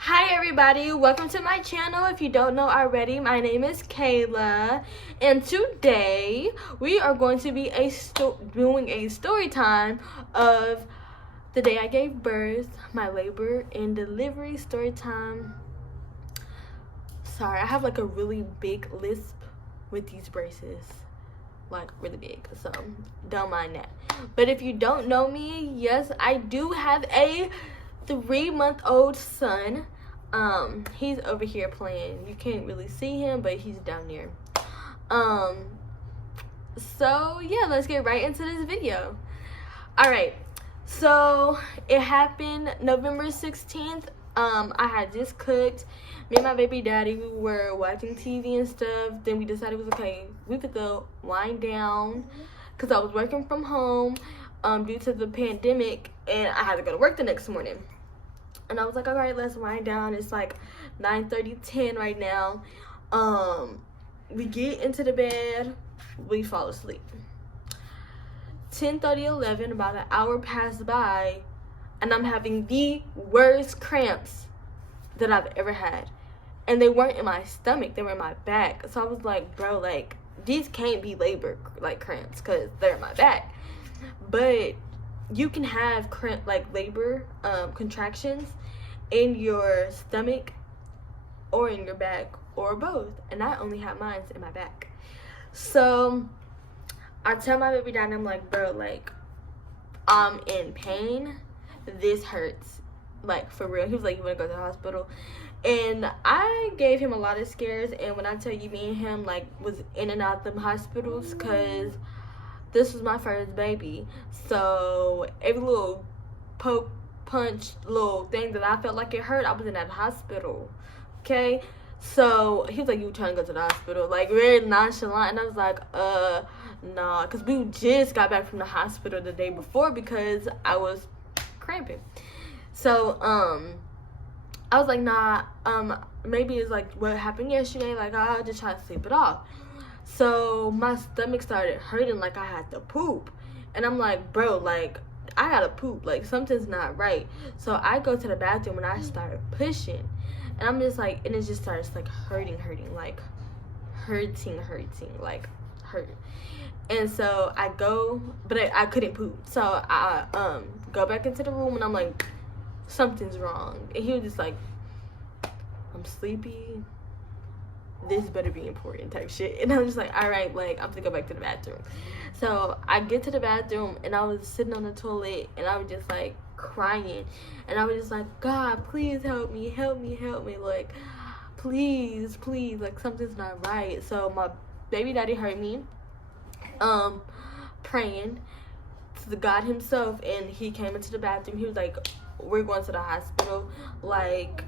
Hi everybody, welcome to my channel. If you don't know already, my name is Kayla, and today we are going to be doing a story time of the day I gave birth, my labor and delivery story time. Sorry, I have like a really big lisp with these braces, like really big, so don't mind that. But if you don't know me, yes, I do have a 3-month-old son. He's over here playing. You can't really see him, but he's down there. So yeah, let's get right into this video. All right, so it happened November 16th. I had just cooked. Me and my baby daddy, we were watching TV and stuff. Then we decided it was okay, we could go wind down because I was working from home due to the pandemic, and I had to go to work the next morning. And I was like, all right, let's wind down. It's like 9:30, 10 right now. We get into the bed, we fall asleep. 10:30, 11, about an hour passed by, and I'm having the worst cramps that I've ever had. And they weren't in my stomach, they were in my back. So I was like, bro, like, these can't be labor, like, cramps, because they're in my back. But you can have labor contractions in your stomach or in your back or both, and I only have mine in my back. So I tell my baby dad, I'm like, bro, like, I'm in pain, this hurts, like, for real. He was like, you want to go to the hospital? And I gave him a lot of scares, and when I tell you, me and him like was in and out of the hospitals, because this was my first baby. So every little poke, punch, little thing that I felt like it hurt, I was in that hospital. Okay? So he was like, you trying to go to the hospital? Like, very nonchalant. And I was like, nah. Because we just got back from the hospital the day before because I was cramping. So, I was like, nah, maybe it's like what happened yesterday. Like, I'll just try to sleep it off. So my stomach started hurting like I had to poop. And I'm like, bro, like, I gotta poop. Like, something's not right. So I go to the bathroom and I start pushing. And I'm just like, and it just starts like hurting, like hurting, like hurt. And so I go, but I couldn't poop. So I go back into the room and I'm like, something's wrong. And he was just like, I'm sleepy, this better be important type shit. And I'm just like, all right, like, I'm gonna go back to the bathroom. So I get to the bathroom and I was sitting on the toilet and I was just like crying, and I was just like, God, please help me, like, please, like, something's not right. So my baby daddy heard me praying to the God himself, and he came into the bathroom. He was like, we're going to the hospital, like,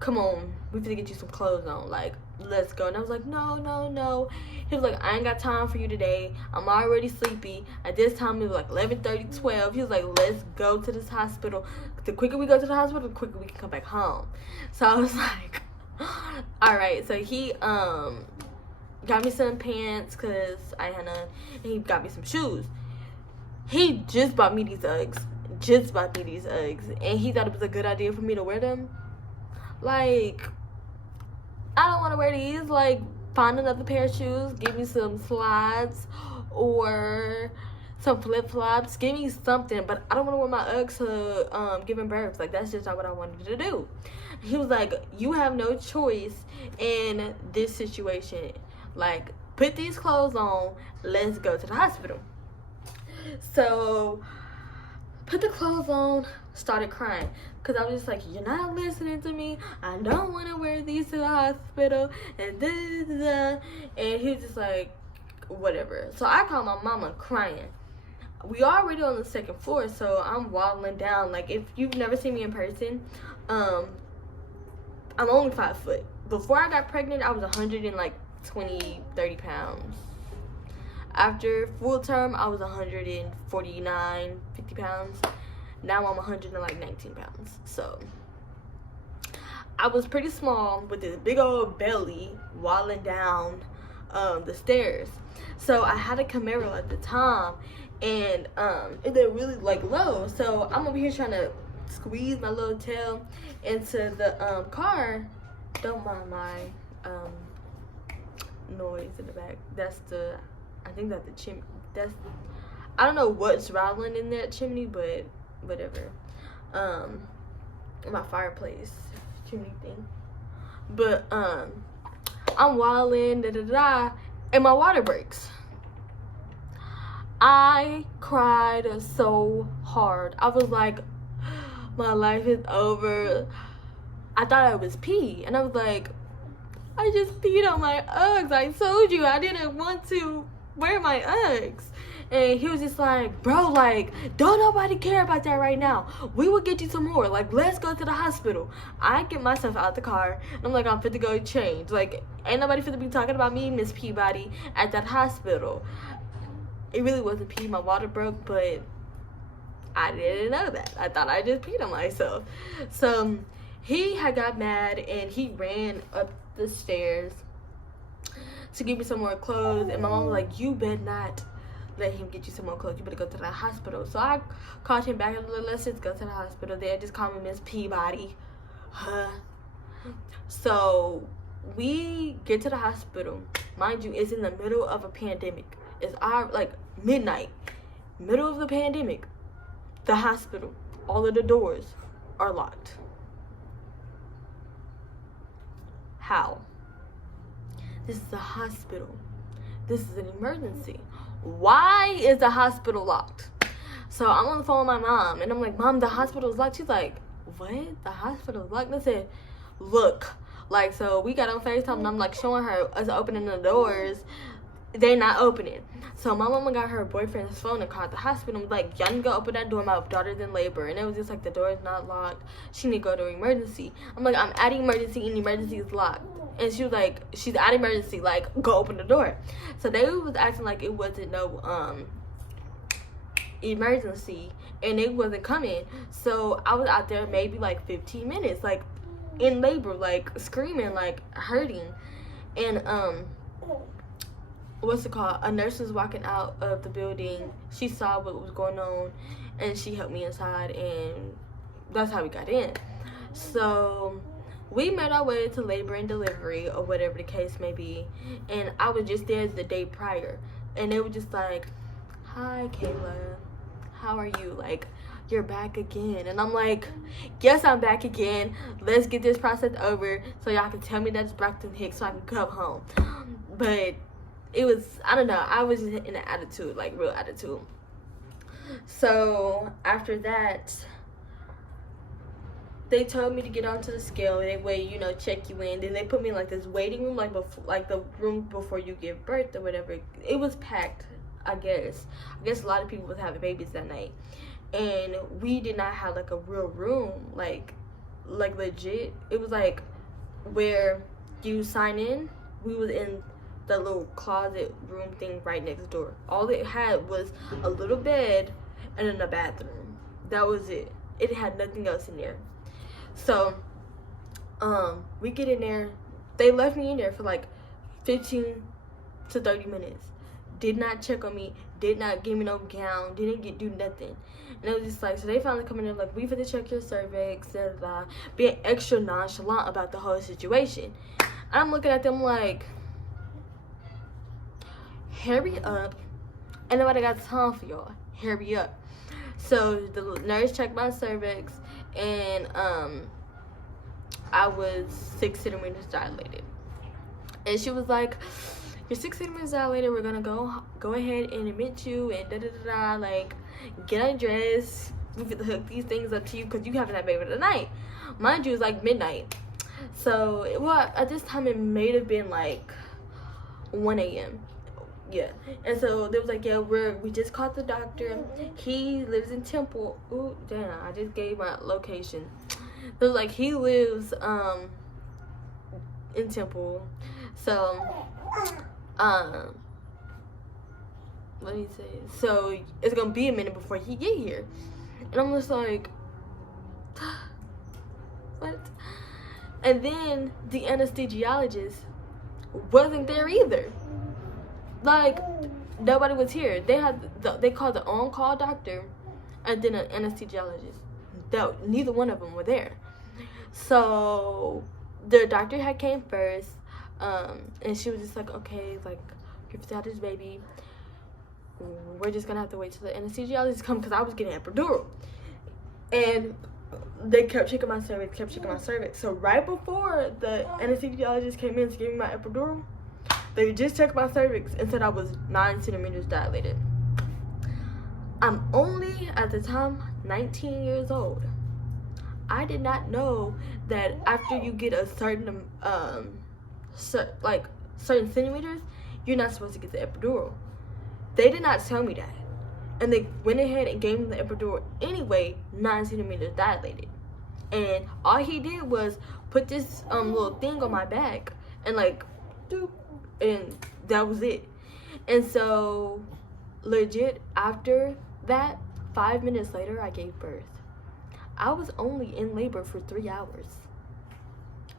come on, we have to get you some clothes on, like, let's go. And I was like, no. He was like, I ain't got time for you today, I'm already sleepy. At this time it was like 11:30, 12. He was like, let's go to this hospital. The quicker we go to the hospital, the quicker we can come back home. So I was like, all right. So he got me some pants because I had none, and he got me some shoes. He just bought me these Uggs, and he thought it was a good idea for me to wear them. Like, I don't want to wear these. Like, find another pair of shoes, give me some slides or some flip-flops, give me something. But I don't want to wear my Uggs to giving birth. Like, that's just not what I wanted to do. He was like, you have no choice in this situation. Like, put these clothes on, let's go to the hospital. So put the clothes on, started crying, because I was just like, you're not listening to me, I don't want to wear these to the hospital, and and he was just like, whatever. So I called my mama crying. We already on the second floor, so I'm waddling down. Like, if you've never seen me in person, I'm only 5 foot. Before I got pregnant, I was 120-30 pounds. After full term, I was 149, 50 pounds. Now I'm 119 pounds. So I was pretty small with this big old belly waddling down the stairs. So I had a Camaro at the time, and they're really like low. So I'm over here trying to squeeze my little tail into the car. Don't mind my noise in the back. That's the, I think that's the chimney. That's, I don't know what's rattling in that chimney, but whatever. My fireplace chimney thing. But I'm wildin', and my water breaks. I cried so hard. I was like, my life is over. I thought I was pee, and I was like, I just peed on my Uggs. I told you I didn't want to wear my Uggs. And he was just like, bro, like, don't nobody care about that right now. We will get you some more. Like, let's go to the hospital. I get myself out the car, and I'm like, I'm fit to go change. Like, ain't nobody fit to be talking about me, Miss Peabody, at that hospital. It really wasn't pee. My water broke, but I didn't know that. I thought I just peed on myself. So he had got mad, and he ran up the stairs to give me some more clothes. And my mom was like, you better not let him get you some more clothes. You better go to the hospital. So I called him back and said, let's just go to the hospital. They just call me Miss Peabody. So we get to the hospital. Mind you, it's in the middle of a pandemic. It's our, like, midnight. Middle of the pandemic. The hospital. All of the doors are locked. How? This is a hospital. This is an emergency. Why is the hospital locked? So I'm on the phone with my mom, and I'm like, Mom, the hospital's locked. She's like, what? The hospital's locked? I said, look. Like, so we got on FaceTime, and I'm like showing her us opening the doors. They're not opening. So my mama got her boyfriend's phone and called the hospital and was like, y'all need to go open that door. My daughter's in labor. And it was just like, the door is not locked. She need to go to emergency. I'm like, I'm at emergency, and emergency is locked. And she was like, she's at emergency, like, go open the door. So they was acting like it wasn't no emergency, and it wasn't coming. So I was out there maybe like 15 minutes, like in labor, like screaming, like hurting. And what's it called? A nurse was walking out of the building. She saw what was going on, and she helped me inside, and that's how we got in. So we made our way to labor and delivery, or whatever the case may be. And I was just there the day prior, and they were just like, hi, Kayla, how are you? Like, you're back again. And I'm like, yes, I'm back again. Let's get this process over so y'all can tell me that it's Brockton Hicks so I can come home. But it was, I don't know, I was just in an attitude, like real attitude. So after that, they told me to get onto the scale. They weigh, you know, check you in. Then they put me in like this waiting room, like before, like the room before you give birth or whatever. It was packed, I guess. I guess a lot of people was having babies that night, and we did not have like a real room, like legit. It was like where you sign in. We was in the little closet room thing right next door. All it had was a little bed and then a bathroom. That was it. It had nothing else in there. So we get in there. They left me in there for like 15 to 30 minutes. Did not check on me, did not give me no gown, didn't do nothing. And it was just like, so they finally come in there like, we finna check your cervix, blah, blah, blah, being extra nonchalant about the whole situation. I'm looking at them like, hurry up. And nobody got time for y'all. Hurry up. So the nurse checked my cervix, and I was 6 centimeters dilated. And she was like, you're 6 centimeters dilated, we're gonna go ahead and admit you, and da-da-da-da, like, get undressed. We could hook these things up to you because you haven't had baby tonight. Mind you, it was like midnight. So, well, at this time, it may have been like 1 a.m. Yeah. And so they was like, yeah, we just called the doctor. He lives in Temple. Ooh, damn, I just gave my location. They was like, he lives in Temple. So what did he say? So it's gonna be a minute before he get here. And I'm just like, what? And then the anesthesiologist wasn't there either. Like, nobody was here. They called the on-call doctor and then an anesthesiologist. neither one of them were there. So the doctor had came first, and she was just like, okay, like, your status, baby, we're just gonna have to wait till the anesthesiologist come, because I was getting epidural. And they kept checking my cervix. So right before the anesthesiologist came in to give me my epidural, they just checked my cervix and said I was 9 centimeters dilated. I'm only, at the time, 19 years old. I did not know that after you get a certain, certain centimeters, you're not supposed to get the epidural. They did not tell me that. And they went ahead and gave me the epidural anyway, 9 centimeters dilated. And all he did was put this little thing on my back and like, doop, and that was it. And so, legit, after that, 5 minutes later, I gave birth. I was only in labor for 3 hours.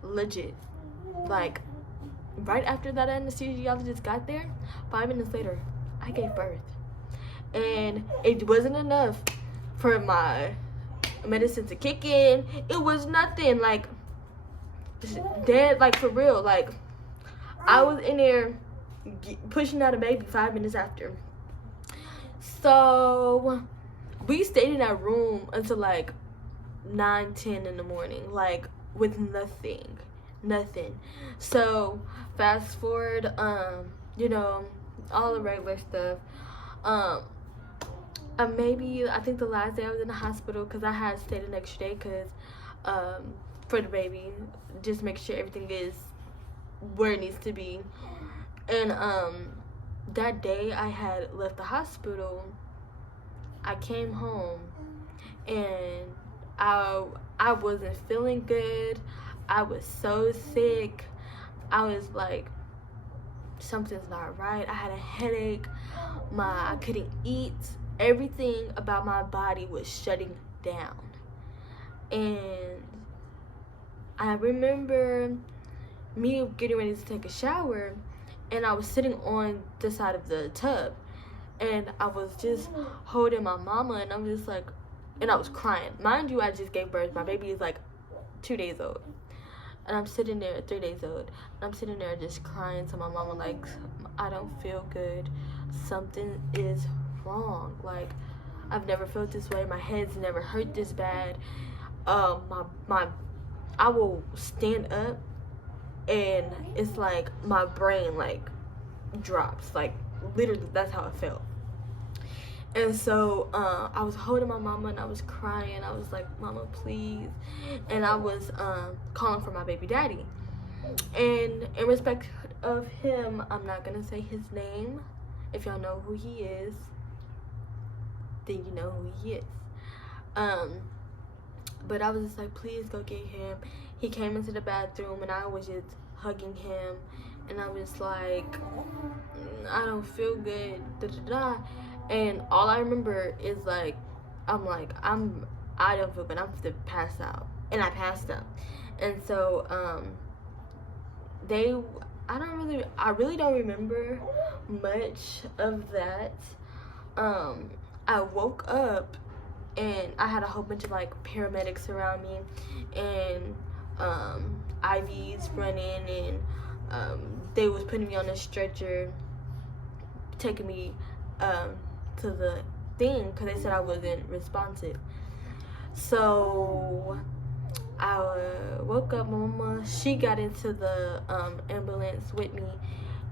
Legit. Like, right after that anesthesiologist got there, 5 minutes later, I gave birth. And it wasn't enough for my medicine to kick in. It was nothing. Like, dead, like, for real. Like, I was in there pushing out a baby 5 minutes after. So we stayed in that room until like 9-10 in the morning, like, with nothing. So fast forward, you know, all the regular stuff. I think the last day I was in the hospital, because I had to stay the next day, because for the baby, just make sure everything is where it needs to be. And that day I had left the hospital, I came home, and I wasn't feeling good. I was so sick. I was like, something's not right. I had a headache. I couldn't eat. Everything about my body was shutting down. And I remember me getting ready to take a shower, and I was sitting on the side of the tub, and I was just holding my mama, and I'm just like, and I was crying. Mind you, I just gave birth. My baby is like 2 days old. And I'm sitting there, 3 days old, and I'm sitting there just crying to my mama, like, I don't feel good. Something is wrong. Like, I've never felt this way. My head's never hurt this bad. I will stand up, and it's like my brain, like, drops. Like, literally, that's how it felt. And so I was holding my mama, and I was crying. I was like, Mama, please. And I was calling for my baby daddy. And in respect of him, I'm not going to say his name. If y'all know who he is, then you know who he is. But I was just like, please go get him. He came into the bathroom, and I was just hugging him. And I was like, I don't feel good. Da-da-da. And all I remember is like, I don't feel good. I'm gonna pass out. And I passed out. And so, I really don't remember much of that. I woke up, and I had a whole bunch of like paramedics around me, and IVs running, and they was putting me on a stretcher, taking me to the thing, because they said I wasn't responsive. So I woke up. My mama, she got into the ambulance with me,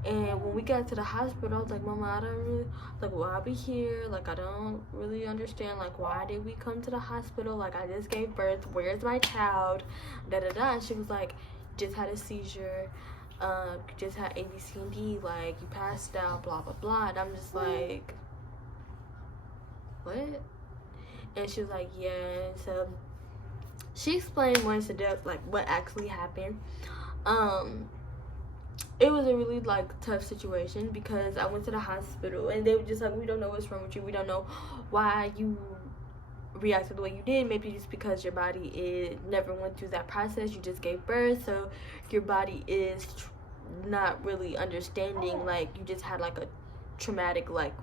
and when we got to the hospital, I was like, Mama, I don't really, like, why are we here? Like, I don't really understand, like, why did we come to the hospital? Like, I just gave birth. Where's my child? Da-da-da. And she was like, just had a seizure, just had A, B, C, and D, like, you passed out, blah, blah, blah. And I'm just like, what? And she was like, yeah. So she explained more into depth, like, what actually happened. It was a really, like, tough situation, because I went to the hospital, and they were just like, we don't know what's wrong with you. We don't know why you reacted the way you did. Maybe it's because your body never went through that process. You just gave birth, so your body is not really understanding. Like, you just had, like, a traumatic, like,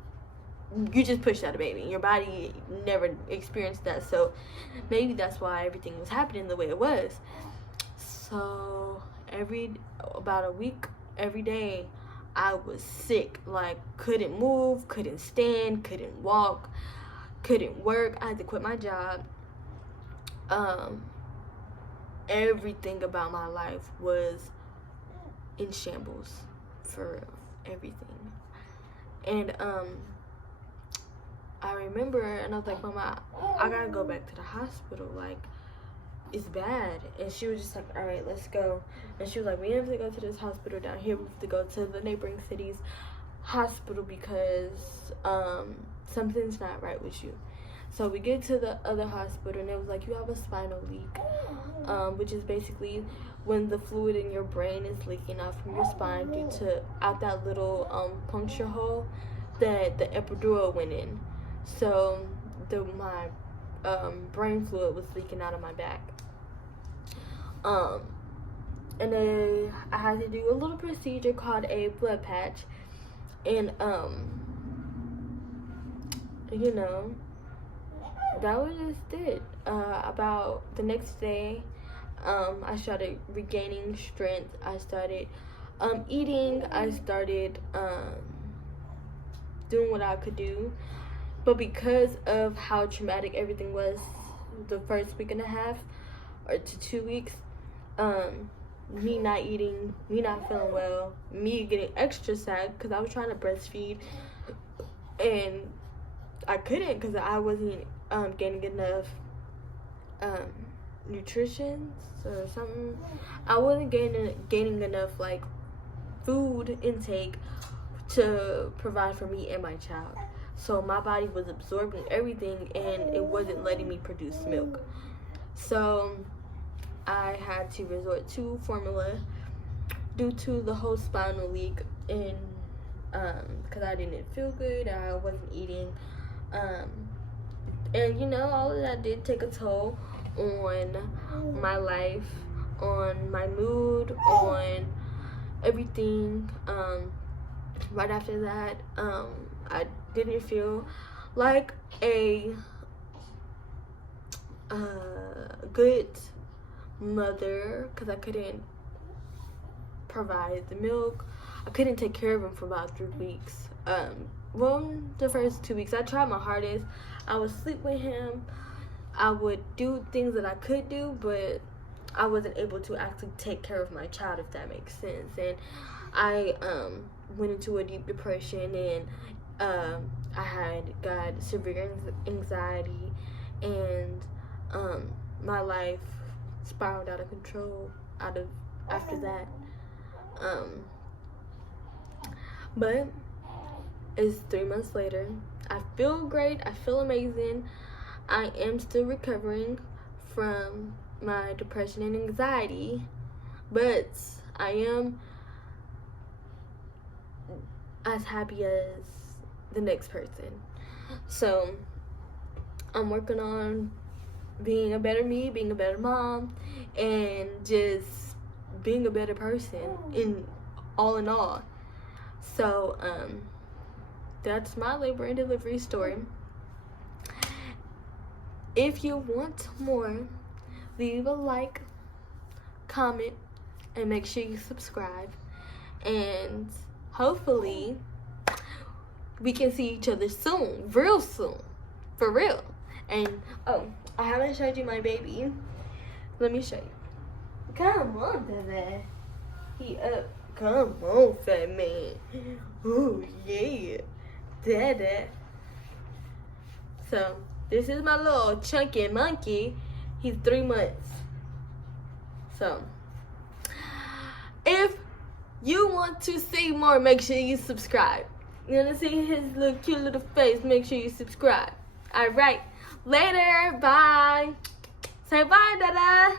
you just pushed out a baby. Your body never experienced that, so maybe that's why everything was happening the way it was. So about a week, every day, I was sick. Like, couldn't move, couldn't stand, couldn't walk, couldn't work. I had to quit my job. Everything about my life was in shambles, for real, everything. And I remember, and I was like, Mama, I gotta go back to the hospital, like, it's bad. And she was just like, all right, let's go. And she was like, we have to go to this hospital down here, we have to go to the neighboring city's hospital because something's not right with you. So we get to the other hospital, and it was like, you have a spinal leak, which is basically when the fluid in your brain is leaking out from your spine due to out that little puncture hole that the epidural went in. So my brain fluid was leaking out of my back. And then I had to do a little procedure called a blood patch, and you know, that was just it. About the next day, I started regaining strength. I started eating. I started doing what I could do. But because of how traumatic everything was the first week and a half or to 2 weeks, me not eating, me not feeling well, me getting extra sad because I was trying to breastfeed and I couldn't because I wasn't getting enough nutrition or something. I wasn't gaining enough like food intake to provide for me and my child. So my body was absorbing everything and it wasn't letting me produce milk. So I had to resort to formula due to the whole spinal leak, and because I didn't feel good, I wasn't eating, and you know, all of that did take a toll on my life, on my mood, on everything. Right after that, I didn't feel like a good mother because I couldn't provide the milk. I couldn't take care of him for about 3 weeks. Well, the first 2 weeks I tried my hardest. I would sleep with him. I would do things that I could do, but I wasn't able to actually take care of my child, if that makes sense. And I went into a deep depression, and I had got severe anxiety, and my life spiraled out of control after that. But it's 3 months later. I feel great. I feel amazing. I am still recovering from my depression and anxiety, but I am as happy as the next person. So I'm working on being a better me, being a better mom, and just being a better person in all. So that's my labor and delivery story. If you want more, leave a like, comment, and make sure you subscribe, and hopefully we can see each other soon, real soon, for real. And oh, I haven't showed you my baby. Let me show you. Come on, Dada. He up. Come on, fat man. Oh yeah, Dada. So this is my little chunky monkey. He's 3 months. So if you want to see more, make sure you subscribe. You want to see his little cute little face, make sure you subscribe. Alright, later, bye. Say bye, Dada.